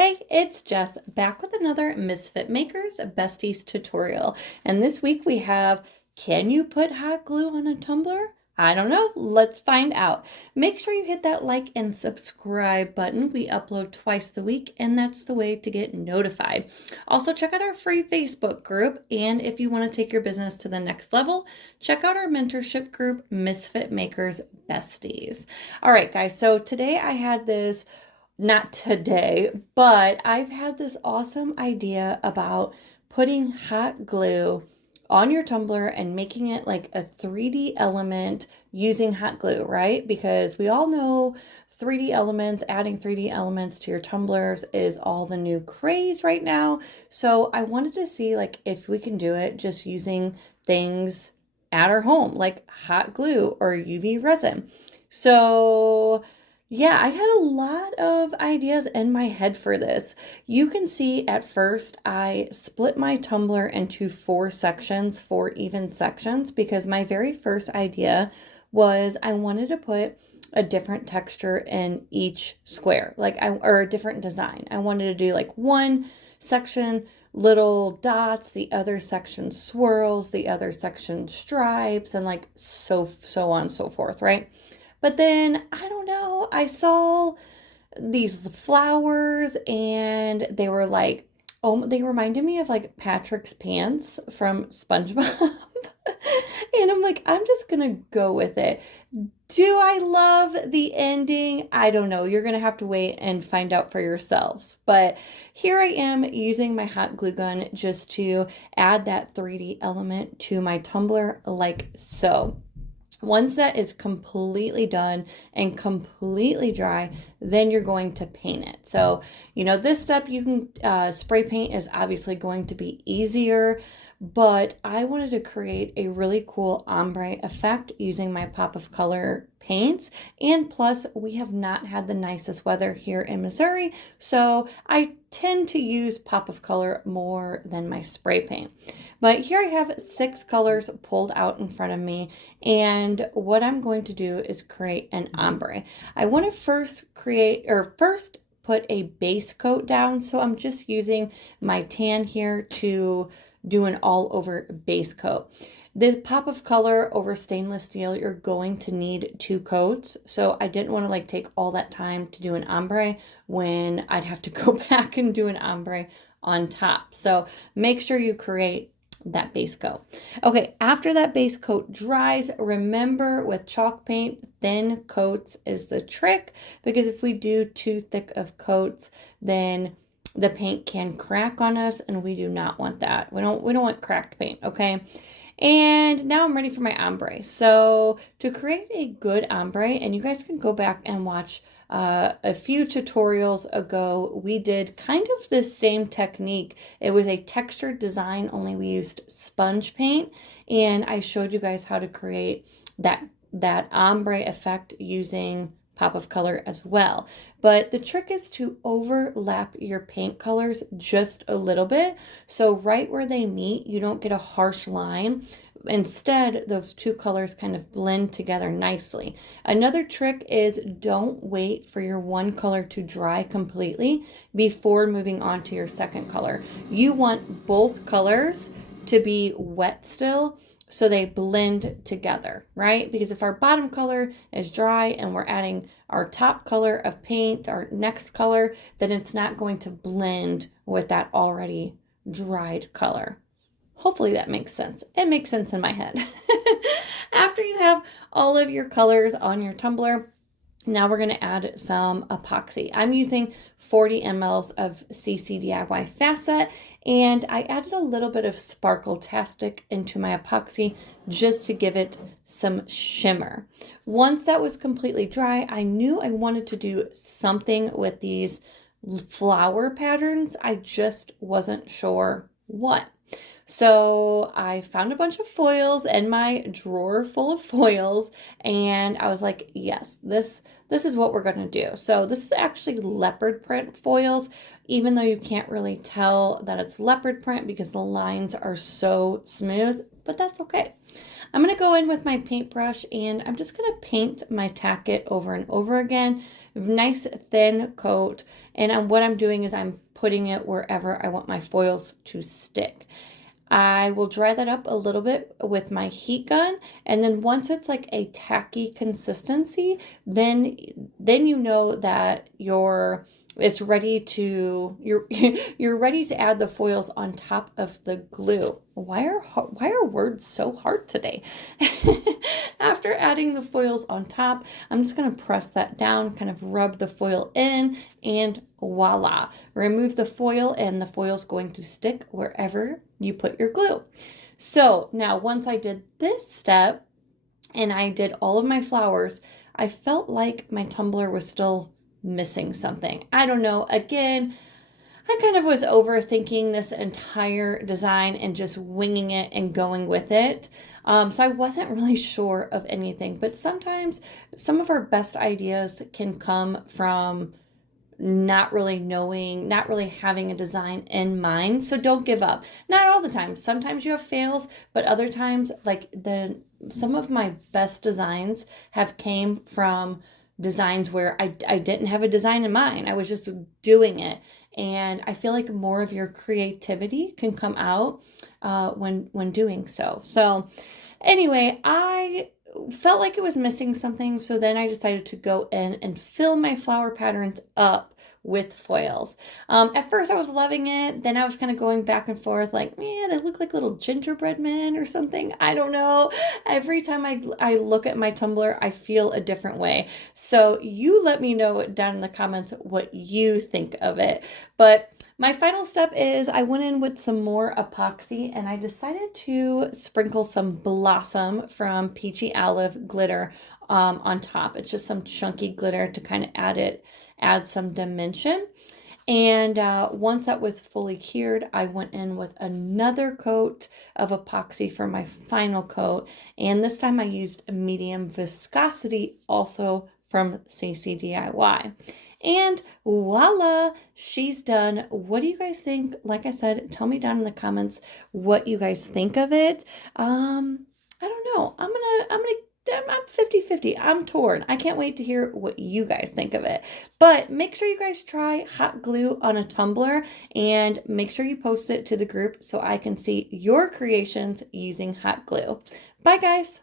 Hey, it's Jess back with another Misfit Makers Besties tutorial. And this week we have, can you put hot glue on a tumbler? I don't know. Let's find out. Make sure you hit that like and subscribe button. We upload twice a week, and that's the way to get notified. Also, check out our free Facebook group. And if you want to take your business to the next level, check out our mentorship group, Misfit Makers Besties. All right, guys. So today I had this not today, but I've had this awesome idea about putting hot glue on your tumbler and making it like a 3D element using hot glue, right? Because we all know 3D elements, adding 3D elements to your tumblers is all the new craze right now. So I wanted to see like if we can do it just using things at our home, like hot glue or UV resin. So yeah, I had a lot of ideas in my head for this. You can see at first I split my tumbler into four sections, four even sections, because my very first idea was I wanted to put a different texture in each square, or a different design. I wanted to do like one section little dots, the other section swirls, the other section stripes, and like so on and so forth, right? But then, I don't know, I saw these flowers and they were like, oh, they reminded me of like Patrick's pants from SpongeBob. And I'm like, I'm just gonna go with it. Do I love the ending? I don't know. You're gonna have to wait and find out for yourselves. But here I am using my hot glue gun just to add that 3D element to my tumbler like so. Once that is completely done and completely dry, then you're going to paint it. So, this step you can spray paint is obviously going to be easier, but I wanted to create a really cool ombre effect using my pop of color paints. And plus, we have not had the nicest weather here in Missouri, so I tend to use pop of color more than my spray paint. But here I have 6 colors pulled out in front of me, and what I'm going to do is create an ombre. I want to first put a base coat down, so I'm just using my tan here to do an all over base coat. This pop of color over stainless steel, you're going to need 2 coats. So I didn't want to like take all that time to do an ombre when I'd have to go back and do an ombre on top. So make sure you create that base coat. Okay, after that base coat dries, remember with chalk paint, thin coats is the trick, because if we do too thick of coats, then the paint can crack on us, and we do not want that. We don't want cracked paint, okay? And now I'm ready for my ombre. So to create a good ombre, and you guys can go back and watch a few tutorials ago, we did kind of the same technique. It was a textured design, only we used sponge paint, and I showed you guys how to create that ombre effect using pop of color as well. But the trick is to overlap your paint colors just a little bit. So right where they meet, you don't get a harsh line. Instead, those 2 colors kind of blend together nicely. Another trick is don't wait for your one color to dry completely before moving on to your second color. You want both colors to be wet still, so they blend together, right? Because if our bottom color is dry and we're adding our top color of paint, our next color, then it's not going to blend with that already dried color. Hopefully that makes sense. It makes sense in my head. After you have all of your colors on your tumbler, now we're going to add some epoxy. I'm using 40 mLs of CC DIY Facet, and I added a little bit of Sparkle-tastic into my epoxy just to give it some shimmer. Once that was completely dry, I knew I wanted to do something with these flower patterns. I just wasn't sure what. So I found a bunch of foils in my drawer full of foils, and I was like, yes, this is what we're going to do. So this is actually leopard print foils, even though you can't really tell that it's leopard print because the lines are so smooth, but that's okay. I'm going to go in with my paintbrush and I'm just going to paint my tacket over and over again. Nice thin coat. And what I'm doing is I'm putting it wherever I want my foils to stick. I will dry that up a little bit with my heat gun, and then once it's like a tacky consistency, then you know that it's ready to you're ready to add the foils on top of the glue. Why are words so hard today? After adding the foils on top, I'm just going to press that down, kind of rub the foil in, and voila. Remove the foil, and the foil's going to stick wherever you put your glue. So now once I did this step and I did all of my flowers, I felt like my tumbler was still missing something. I don't know. Again, I kind of was overthinking this entire design and just winging it and going with it. So I wasn't really sure of anything, but sometimes some of our best ideas can come from not really knowing, not really having a design in mind. So don't give up. Not all the time. Sometimes you have fails, but other times, like some of my best designs have came from designs where I didn't have a design in mind. I was just doing it. And I feel like more of your creativity can come out when doing so. So anyway, I felt like it was missing something, so then I decided to go in and fill my flower patterns up with foils. At first I was loving it, then I was kind of going back and forth like, man, they look like little gingerbread men or something. I don't know. Every time I look at my tumbler, I feel a different way. So you let me know down in the comments what you think of it. But my final step is I went in with some more epoxy and I decided to sprinkle some Blossom from Peachy Olive glitter on top. It's just some chunky glitter to kind of add some dimension. And once that was fully cured, I went in with another coat of epoxy for my final coat. And this time I used a medium viscosity, also from Stacey DIY. And voila, she's done. What do you guys think? Like I said, tell me down in the comments what you guys think of it. I don't know. I'm 50-50. I'm torn. I can't wait to hear what you guys think of it. But make sure you guys try hot glue on a tumbler and make sure you post it to the group so I can see your creations using hot glue. Bye, guys.